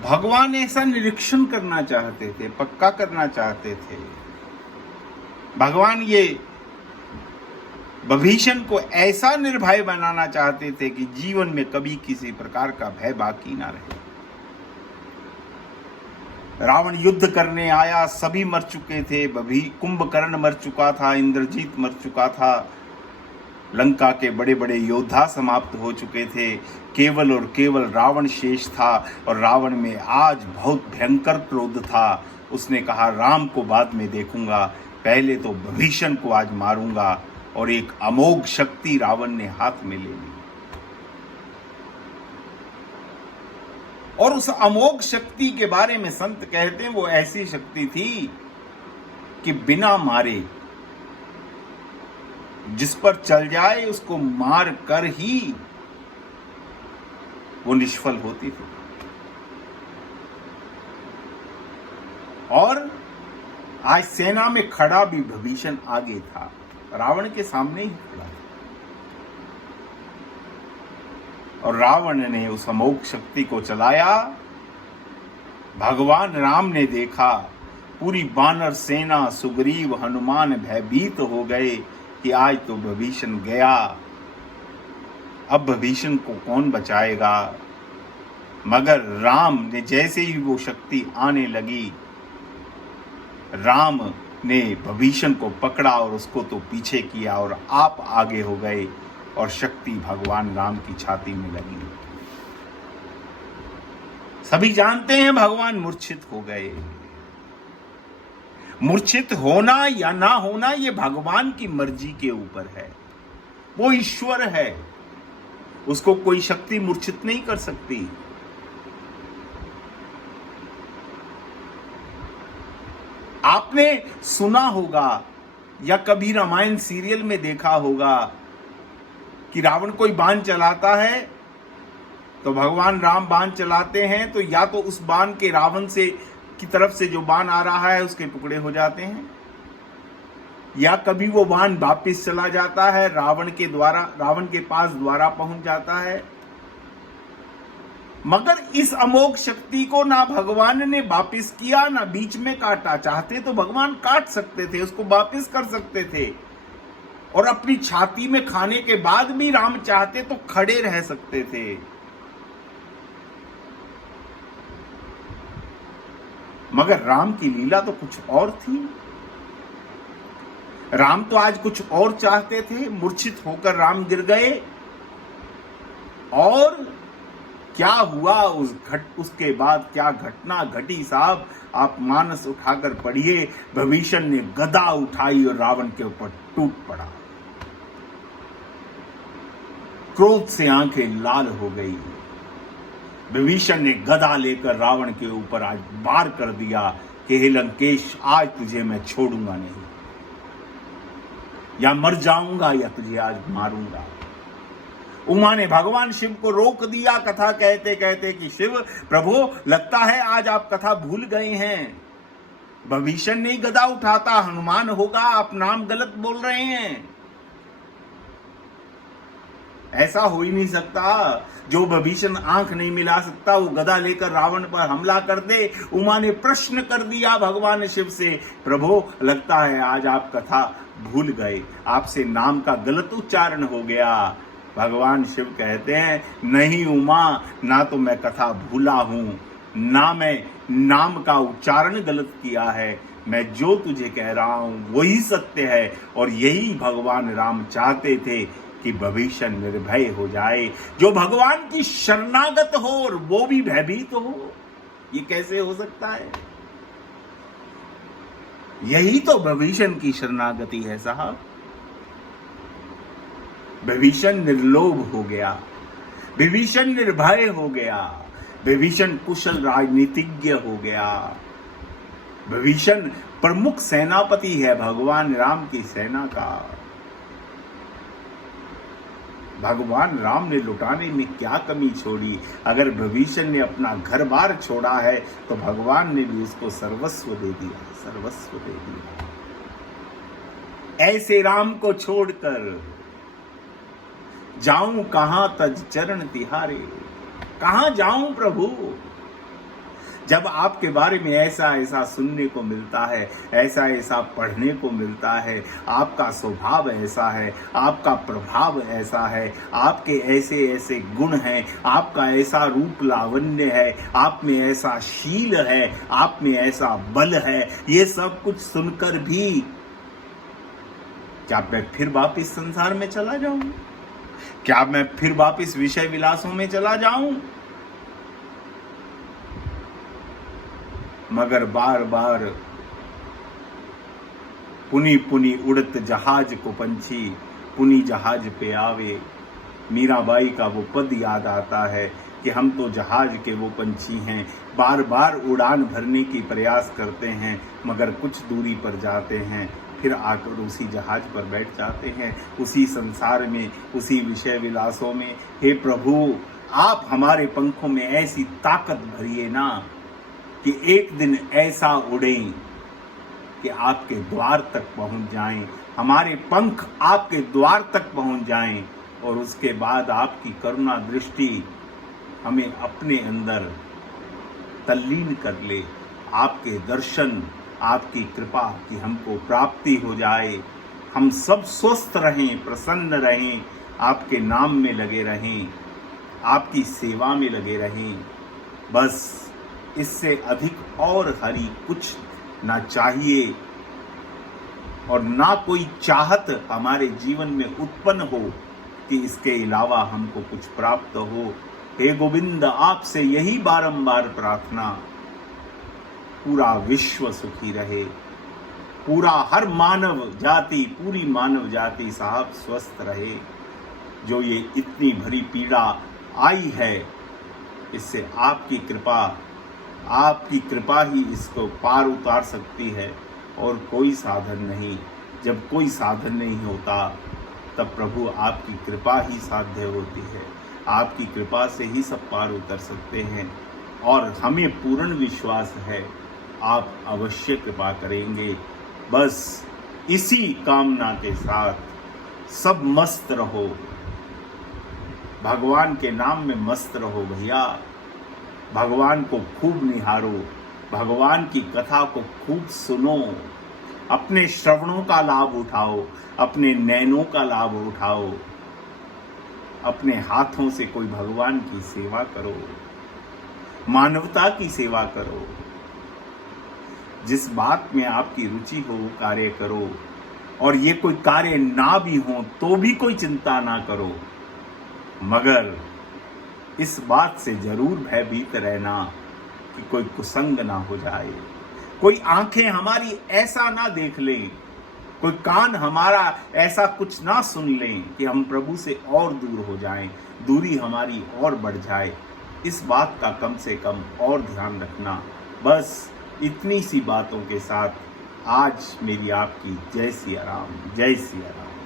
भगवान ऐसा निरीक्षण करना चाहते थे, पक्का करना चाहते थे। भगवान ये विभीषण को ऐसा निर्भय बनाना चाहते थे कि जीवन में कभी किसी प्रकार का भय बाकी ना रहे। रावण युद्ध करने आया, सभी मर चुके थे। कुंभकर्ण मर चुका था, इंद्रजीत मर चुका था, लंका के बड़े बड़े योद्धा समाप्त हो चुके थे। केवल और केवल रावण शेष था, और रावण में आज बहुत भयंकर क्रोध था। उसने कहा राम को बाद में देखूंगा, पहले तो विभीषण को आज मारूंगा। और एक अमोघ शक्ति रावण ने हाथ में ले ली, और उस अमोघ शक्ति के बारे में संत कहते हैं वो ऐसी शक्ति थी कि बिना मारे जिस पर चल जाए उसको मार कर ही वो निष्फल होती थी। और आज सेना में खड़ा भी विभीषण आगे था, रावण के सामने ही खड़ा था। और रावण ने उस अमोघ शक्ति को चलाया। भगवान राम ने देखा, पूरी वानर सेना, सुग्रीव, हनुमान भयभीत हो गए कि आज तो विभीषण गया, अब विभीषण को कौन बचाएगा। मगर राम ने जैसे ही वो शक्ति आने लगी, राम ने विभीषण को पकड़ा और उसको तो पीछे किया, और आप आगे हो गए, और शक्ति भगवान राम की छाती में लगी। सभी जानते हैं भगवान मूर्छित हो गए। मूर्छित होना या ना होना ये भगवान की मर्जी के ऊपर है। वो ईश्वर है, उसको कोई शक्ति मूर्छित नहीं कर सकती। आपने सुना होगा या कभी रामायण सीरियल में देखा होगा कि रावण कोई बाण चलाता है तो भगवान राम बाण चलाते हैं, तो या तो उस बाण के रावण से की तरफ से जो बाण आ रहा है उसके टुकड़े हो जाते हैं, या कभी वो बाण वापिस चला जाता है, रावण के पास द्वारा पहुंच जाता है। मगर इस अमोघ शक्ति को ना भगवान ने वापिस किया, ना बीच में काटा। चाहते तो भगवान काट सकते थे, उसको वापिस कर सकते थे, और अपनी छाती में खाने के बाद भी राम चाहते तो खड़े रह सकते थे। मगर राम की लीला तो कुछ और थी। राम तो आज कुछ और चाहते थे। मूर्छित होकर राम गिर गए, और क्या हुआ उसके बाद क्या घटना घटी साहब, आप मानस उठाकर पढ़िए। विभीषण ने गदा उठाई और रावण के ऊपर टूट पड़ा। क्रोध से आंखें लाल हो गई। विभीषण ने गदा लेकर रावण के ऊपर आज वार कर दिया कि हे लंकेश, आज तुझे मैं छोड़ूंगा नहीं, या मर जाऊंगा या तुझे आज मारूंगा। उमा ने भगवान शिव को रोक दिया कथा कहते कहते कि शिव प्रभु, लगता है आज आप कथा भूल गए हैं। विभीषण नहीं गदा उठाता, हनुमान होगा, आप नाम गलत बोल रहे हैं। ऐसा हो ही नहीं सकता। जो विभीषण आंख नहीं मिला सकता वो गदा लेकर रावण पर हमला कर दे। उमा ने प्रश्न कर दिया भगवान शिव से, प्रभु लगता है आज आप कथा भूल गए, आपसे नाम का गलत उच्चारण हो गया। भगवान शिव कहते हैं, नहीं उमा, ना तो मैं कथा भूला हूं, ना मैं नाम का उच्चारण गलत किया है। मैं जो तुझे कह रहा हूं वही सत्य है, और यही भगवान राम चाहते थे कि विभीषण निर्भय हो जाए। जो भगवान की शरणागत हो और वो भी भयभीत हो, ये कैसे हो सकता है? यही तो विभीषण की शरणागति है साहब। विभीषण निर्लोभ हो गया, विभीषण निर्भय हो गया, विभीषण कुशल राजनीतिज्ञ हो गया। विभीषण प्रमुख सेनापति है भगवान राम की सेना का। भगवान राम ने लुटाने में क्या कमी छोड़ी? अगर विभीषण ने अपना घर बार छोड़ा है तो भगवान ने भी उसको सर्वस्व दे दिया, सर्वस्व दे दिया। ऐसे राम को छोड़कर जाऊं कहां तज चरण तिहारे, कहां जाऊं प्रभु? जब आपके बारे में ऐसा ऐसा सुनने को मिलता है, ऐसा ऐसा पढ़ने को मिलता है, आपका स्वभाव ऐसा है, आपका प्रभाव ऐसा है, आपके ऐसे ऐसे गुण हैं, आपका ऐसा रूप लावण्य है, आप में ऐसा शील है, आप में ऐसा बल है, ये सब कुछ सुनकर भी क्या मैं फिर वापिस संसार में चला जाऊं? क्या मैं फिर वापिस विषय विलासों में चला जाऊं? मगर बार बार पुनी पुनी उड़त जहाज को पंछी पुनी जहाज पे आवे, मीराबाई का वो पद याद आता है कि हम तो जहाज के वो पंछी हैं, बार बार उड़ान भरने की प्रयास करते हैं, मगर कुछ दूरी पर जाते हैं, फिर आकर उसी जहाज पर बैठ जाते हैं, उसी संसार में, उसी विषय विलासों में। हे प्रभु, आप हमारे पंखों में ऐसी ताकत भरिए ना कि एक दिन ऐसा उड़ें कि आपके द्वार तक पहुंच जाएं, हमारे पंख आपके द्वार तक पहुंच जाएं, और उसके बाद आपकी करुणा दृष्टि हमें अपने अंदर तल्लीन कर ले, आपके दर्शन, आपकी कृपा की हमको प्राप्ति हो जाए, हम सब स्वस्थ रहें, प्रसन्न रहें, आपके नाम में लगे रहें, आपकी सेवा में लगे रहें। बस इससे अधिक और हरि कुछ ना चाहिए, और ना कोई चाहत हमारे जीवन में उत्पन्न हो कि इसके अलावा हमको कुछ प्राप्त हो। हे गोविंद, आपसे यही बारंबार प्रार्थना, पूरा विश्व सुखी रहे, पूरा हर मानव जाति, पूरी मानव जाति साहब स्वस्थ रहे। जो ये इतनी भरी पीड़ा आई है, इससे आपकी कृपा ही इसको पार उतार सकती है, और कोई साधन नहीं। जब कोई साधन नहीं होता, तब प्रभु आपकी कृपा ही साध्य होती है। आपकी कृपा से ही सब पार उतर सकते हैं, और हमें पूर्ण विश्वास है आप अवश्य कृपा करेंगे। बस इसी कामना के साथ सब मस्त रहो, भगवान के नाम में मस्त रहो भैया। भगवान को खूब निहारो, भगवान की कथा को खूब सुनो, अपने श्रवणों का लाभ उठाओ, अपने नैनों का लाभ उठाओ, अपने हाथों से कोई भगवान की सेवा करो, मानवता की सेवा करो। जिस बात में आपकी रुचि हो वो कार्य करो, और ये कोई कार्य ना भी हो तो भी कोई चिंता ना करो, मगर इस बात से जरूर भयभीत रहना कि कोई कुसंग ना हो जाए, कोई आंखें हमारी ऐसा ना देख लें, कोई कान हमारा ऐसा कुछ ना सुन लें कि हम प्रभु से और दूर हो जाएं, दूरी हमारी और बढ़ जाए। इस बात का कम से कम और ध्यान रखना। बस इतनी सी बातों के साथ आज मेरी आपकी जय सिया राम, जय सिया राम।